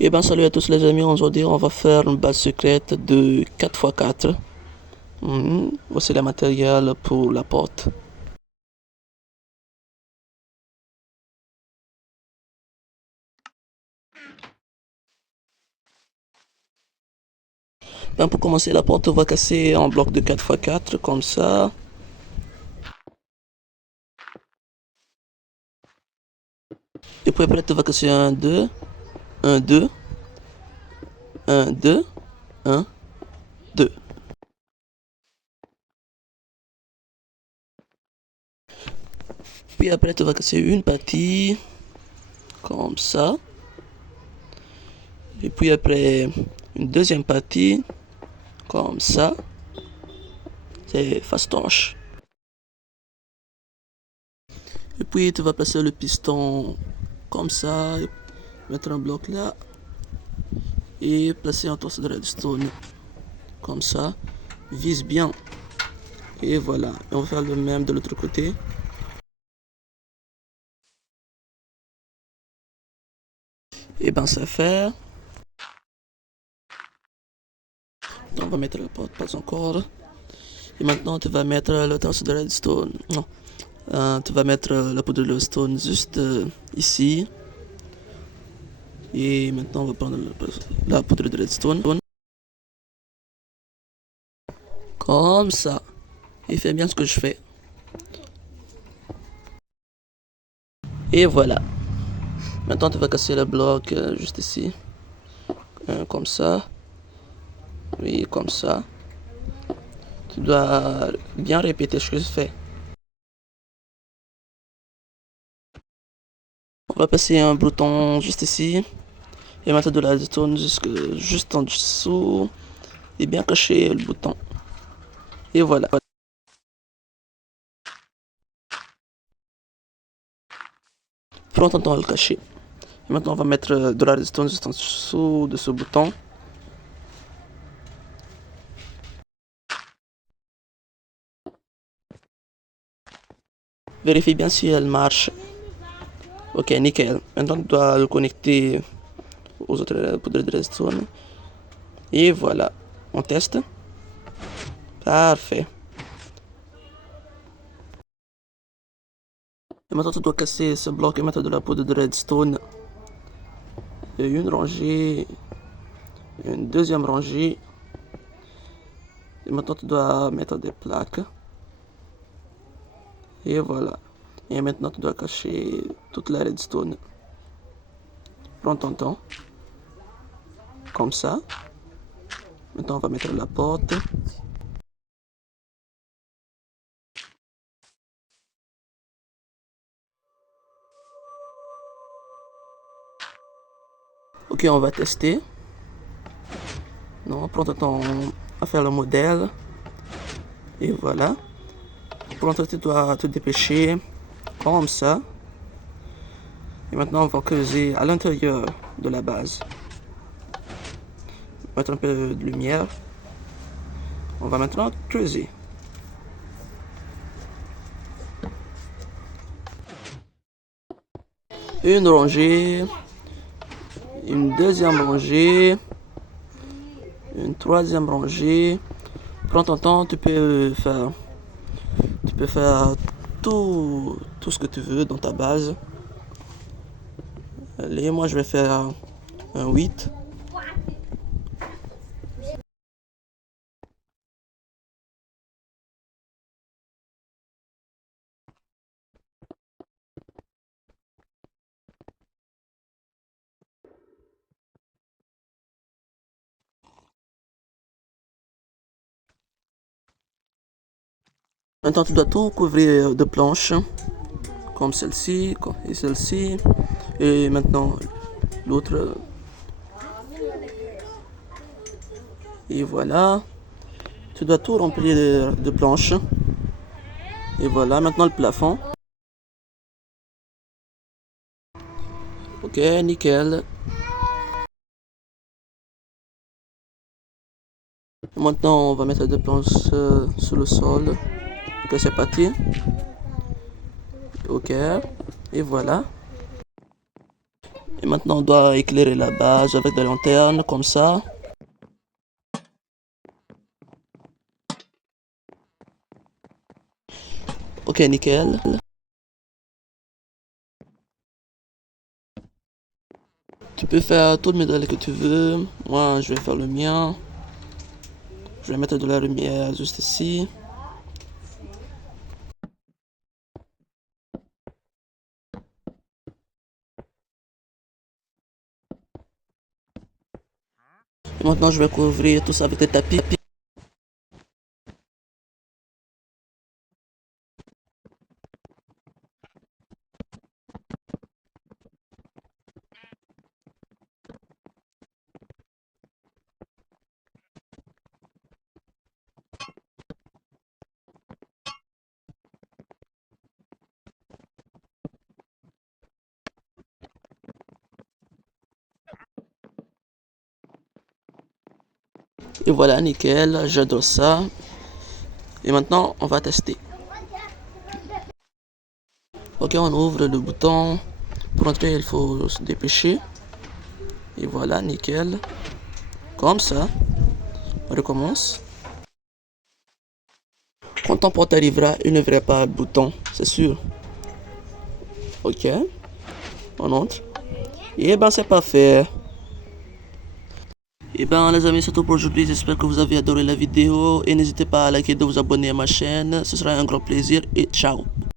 Et ben salut à tous les amis, aujourd'hui on va faire une base secrète de 4x4. Voici le matériel pour la porte. Ben pour commencer la porte on va casser un bloc de 4x4 comme ça. Et puis après tu vas casser un 2, un 2, un 2, un 2. Puis après tu vas casser une partie comme ça. Et puis après une deuxième partie comme ça. C'est fastoche. Et puis tu vas placer le piston comme ça, mettre un bloc là et placer un torse de redstone comme ça, vise bien et voilà. Et on va faire le même de l'autre côté. Et ben c'est fait. On va mettre la porte, pas encore. Et maintenant tu vas mettre le torse de redstone. Non. Tu vas mettre la poudre de redstone juste ici. Et maintenant on va prendre la poudre de redstone. Comme ça. Et fais bien ce que je fais. Et voilà. Maintenant tu vas casser le bloc juste ici. Comme ça. Oui, comme ça. Tu dois bien répéter ce que je fais. On va passer un bouton juste ici. Et mettre de la redstone juste en dessous. Et bien cacher le bouton. Et voilà. Prends ton temps à le cacher. Et maintenant on va mettre de la redstone juste en dessous de ce bouton. Vérifie bien si elle marche. Ok, nickel. Maintenant tu dois le connecter aux autres poudres de redstone. Et voilà. On teste. Parfait. Et maintenant tu dois casser ce bloc et mettre de la poudre de redstone. Et une rangée. Une deuxième rangée. Et maintenant tu dois mettre des plaques. Et voilà. Et maintenant tu dois cacher toute la redstone. Prends ton temps. Comme ça. Maintenant on va mettre la porte. Ok, on va tester. Non, prends ton temps à faire le modèle. Et voilà. Pour l'instant, tu dois te dépêcher. Comme ça. Et maintenant, on va creuser à l'intérieur de la base. Mettre un peu de lumière. On va maintenant creuser. Une rangée. Une deuxième rangée. Une troisième rangée. Prends ton temps, tu peux faire tout ce que tu veux dans ta base. Allez, moi je vais faire un 8. Maintenant tu dois tout couvrir de planches. Comme celle-ci et celle-ci. Et maintenant l'autre. Et voilà. Tu dois tout remplir de planches. Et voilà, maintenant le plafond. Ok, nickel. Maintenant, on va mettre des planches sur le sol. Ok, c'est parti. Ok, et voilà. Et maintenant, on doit éclairer la base avec des lanternes, comme ça. Ok, nickel. Tu peux faire tout le modèle que tu veux. Moi, je vais faire le mien. Je vais mettre de la lumière juste ici. Et maintenant, je vais couvrir tout ça avec des tapis. Et voilà, nickel. J'adore ça. Et maintenant, on va tester. Ok, on ouvre le bouton. Pour entrer, il faut se dépêcher. Et voilà, nickel. Comme ça. On recommence. Quand ton pote arrivera, il ne verra pas le bouton, c'est sûr. Ok. On entre. Et ben, c'est parfait. Et ben, les amis, c'est tout pour aujourd'hui. J'espère que vous avez adoré la vidéo. Et n'hésitez pas à liker et de vous abonner à ma chaîne. Ce sera un grand plaisir. Et ciao.